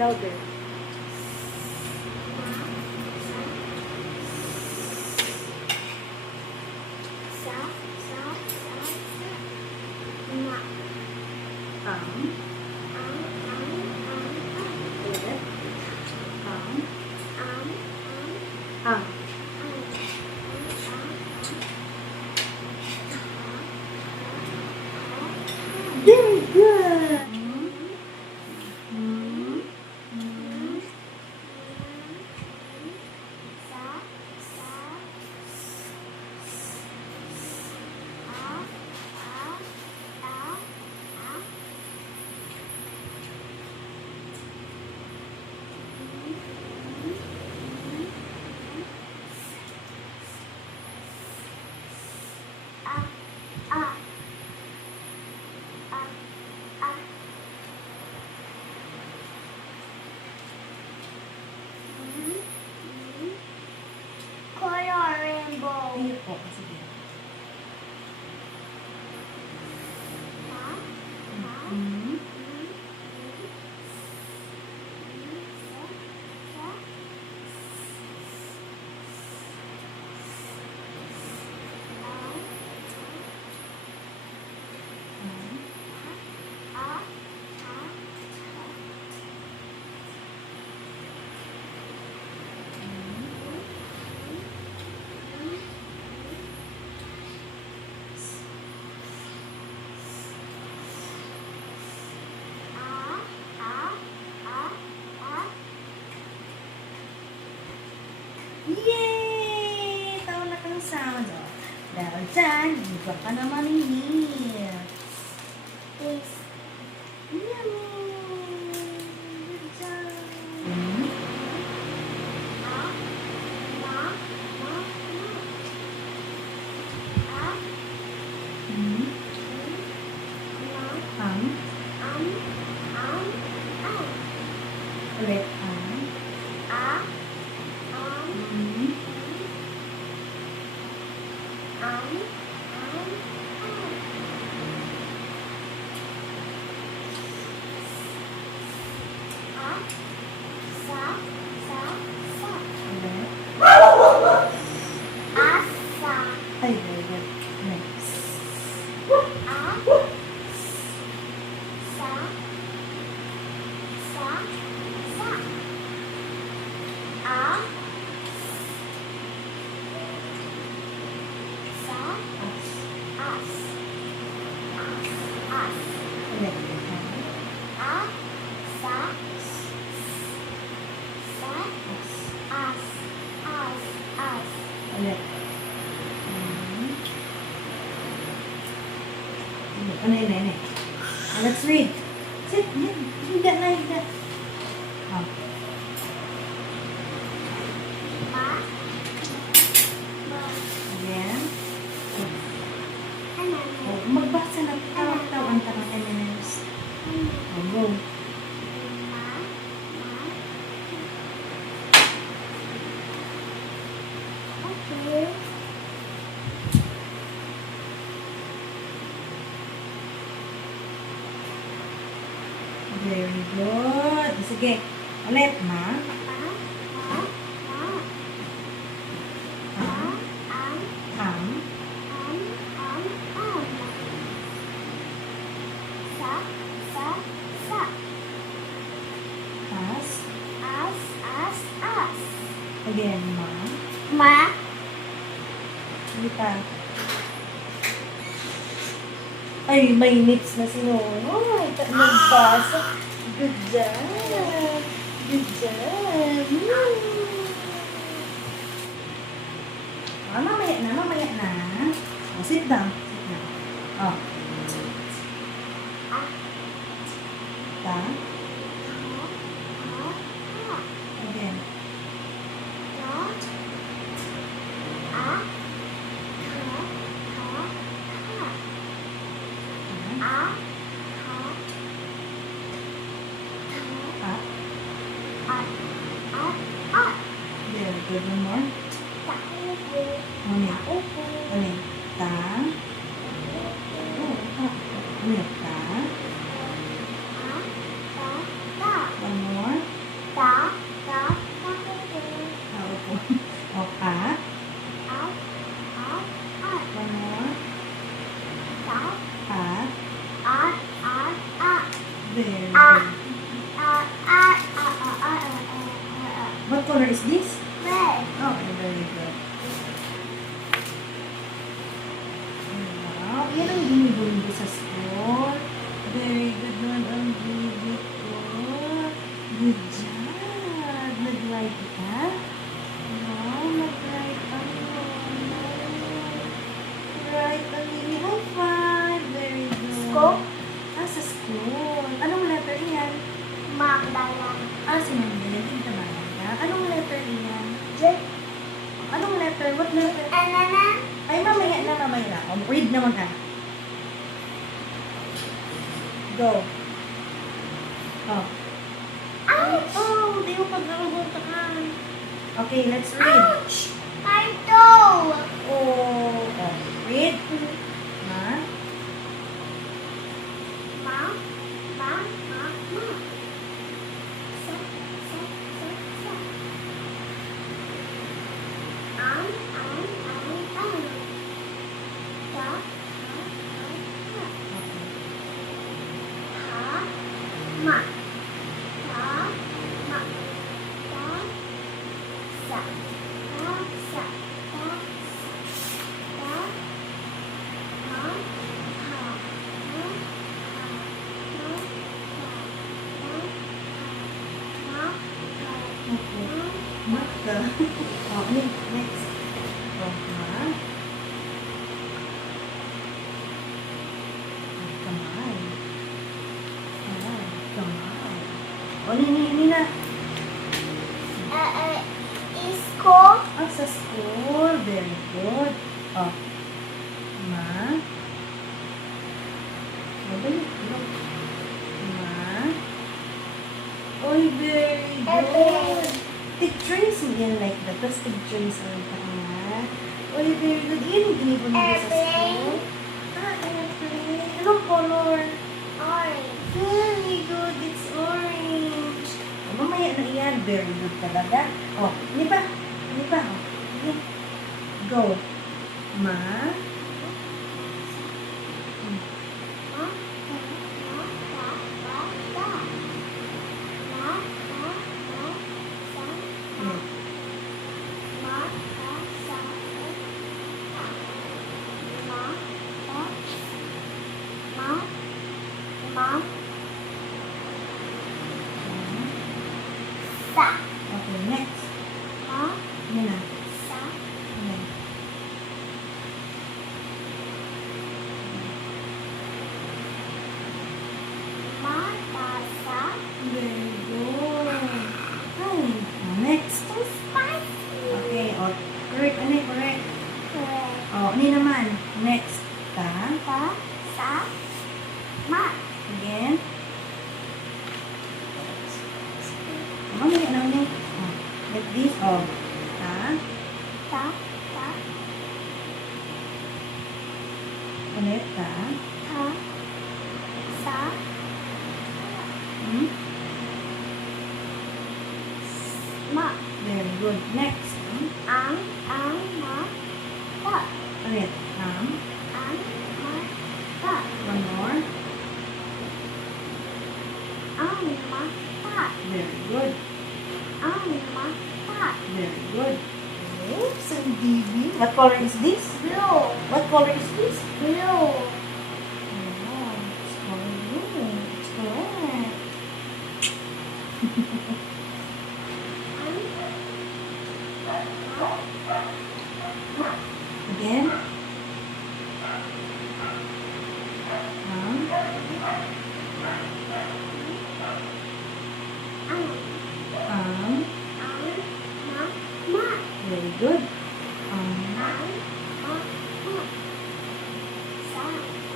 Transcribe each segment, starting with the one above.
Louder. Ulit. Ang. Very good. Color rainbow. Ayun po. Sige. Yay! Tawa na kang sound. Oh. Dahil dyan, iba ka na manihil. Please. Yummy! Good job! Ulit. Ulit. Ay, very good. Next. Ulit. Ulit. Ano yun, ano yun? Let's read. Sit, yan. Higa na, higa. Oh. Again. Oh, magbasa na tawag-tawan ka ng M&M's. Oh, go. Very good. Sige. Ulit, ma. Ang. As. Again, ma. Hindi pa. Ay, may nips na si Nono. Nagbasa. Good job. Good job. Mamaya na. Oh, sit down. Sit down. Oh. Ta. Again. There, good one more. Ulit. Ulit. Ta. Ulit. Ta. One more. Very Ah. good. What color is this? Red. Okay, very good. Wow, yan ang ginagawa mo sa school. Very good naman ang baby ko. Good job. Nag-like ka? Wow, nag-like ang mama. Right, ang mini high five. Very good. School? Ah, sa school. Anong letter yan? Magdala. Ah, si Mandela. Tinta ba ka? Anong letter yan? J. Anong letter? What letter? Anana. Ay, mamaya na, mamaya na. Read naman ka. Go. Oh. Ouch. Oh, di mo pag-aaguntakan. Okay, let's read. Ouch. My toe. Oh. Oh. Read. Ma. Ma. Ma. Ma. Ma. Sa. Sa. Sa. Sa. An. An. An. Ta. Ta. Ta. Ta. Ma. Ta. Ma. Ta. Sa. Ta. Sa. Ta. Ta. Ma. Ha. Ma. Ha. Ma. Ha. Ma. Ha. Okay. Ma. Ma ka. Oh, next. Oh, ma. Kamay. Ah, kamay. Oh, Nina. Isko. Ah, sa school. Very good. Oh. Ma. Mabalik. Look. Ma. Oy, very good. Take turns again like that. Tapos take turns ang pangat. Oy, very good. Iyan yung ginibon mo sa school. Ah, airplane. Anong color? Orange. Very good. It's orange. Oh, mamaya na iyan. Very good talaga. Oh, hindi ba? Hindi ba? Oh, sige. Go. Ma. Ma. Ma. Ta. Ta. Ta. Ma. Ta. Ta. Sa. Ma. Ma. Ta. Sa. Ta. Ma. Ta. Ma. Ma. Sa. Okay, next. Ma. Yan na. Sa. Yan. Ma. Ta. Sa. Very good. Ay, oh, next. Too spicy. Okay, oh, correct. Ano yung correct? Correct. Oh, ano naman? Next. Ta. Ta. Sa. Ma. Again. Mamaya na ulit. Oh, like this. Oh. Ta. Ta. Ta. Ulit. Ta. Ta. Sa. Hmm? Ma. Very good. Next. Hmm? Ang. Ma. Ta. Ulit. Ang. Ma. Ta. One more. Ang. Ma. Ta. Very good. Ang. Ma. Ta. Very good. Oops, ang baby. What color is this? Blue. What color is this? Blue. Oh, it's color blue. It's correct. Again. Ang. Ma. Very good. Ang. Ma. Ma. Sa.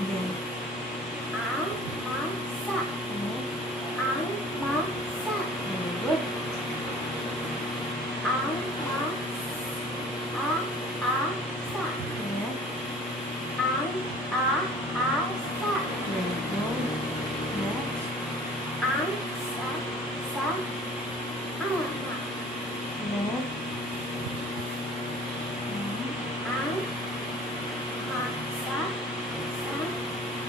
Again. Ang. Ma. Sa. Ang. Ma. Sa. Very good. Ang. Ma. Sa. Yeah. Ang. Sa. Very good. Next. Ang. Sa. Ang. Next. Ang. Ma. Sa.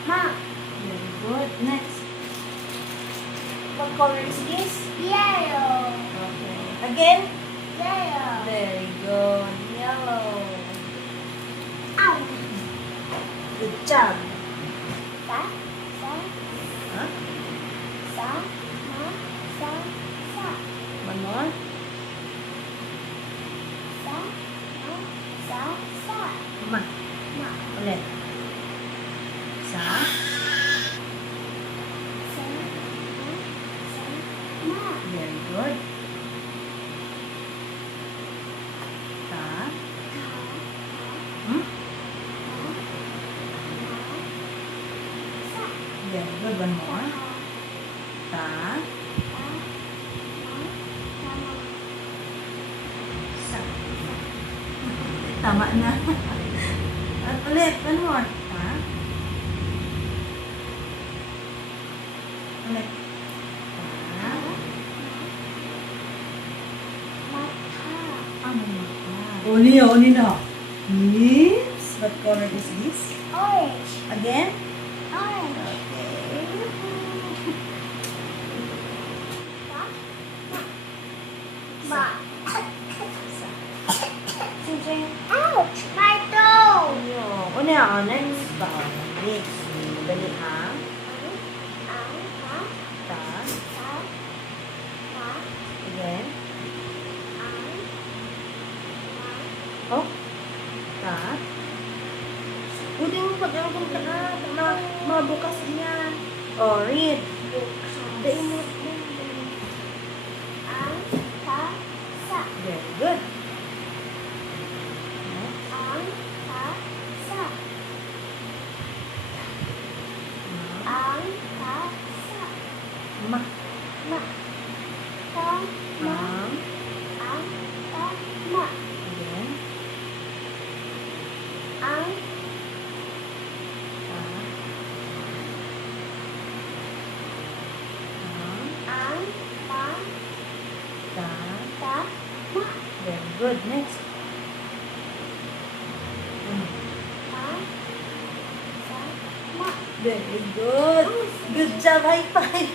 Ma. Very good. Next. color is this? Yellow. Okay. Again? Yellow. Very good. Yellow. Ow. Good job. Sa. Sa. Huh? Sa. Ma. Sa. Sa. One more. Sa. Ma. Sa. Sa. Ma. Ma. Ulit. Sa. Sa. Ma. Sa. Ma. Very good. Ta. Hmm? Very good. One more. Ta. Sa. Tama na. At ulit. One more. Ta. Ulit. Ta. Oni na. Lips. What color is this? Orange. Again? Orange. Okay. Ma. Sa. Sing. Ouch! My toe! Ano yan? Next ba? Next. Dali ha. Ta. Again. Oh. Ta. Pwede mo pag-alagong ka na. Mabukas niya. Oh, read. Dali mo. Very good. Ma. Again. Ta. Very good. Next. Very good. Good job. High five.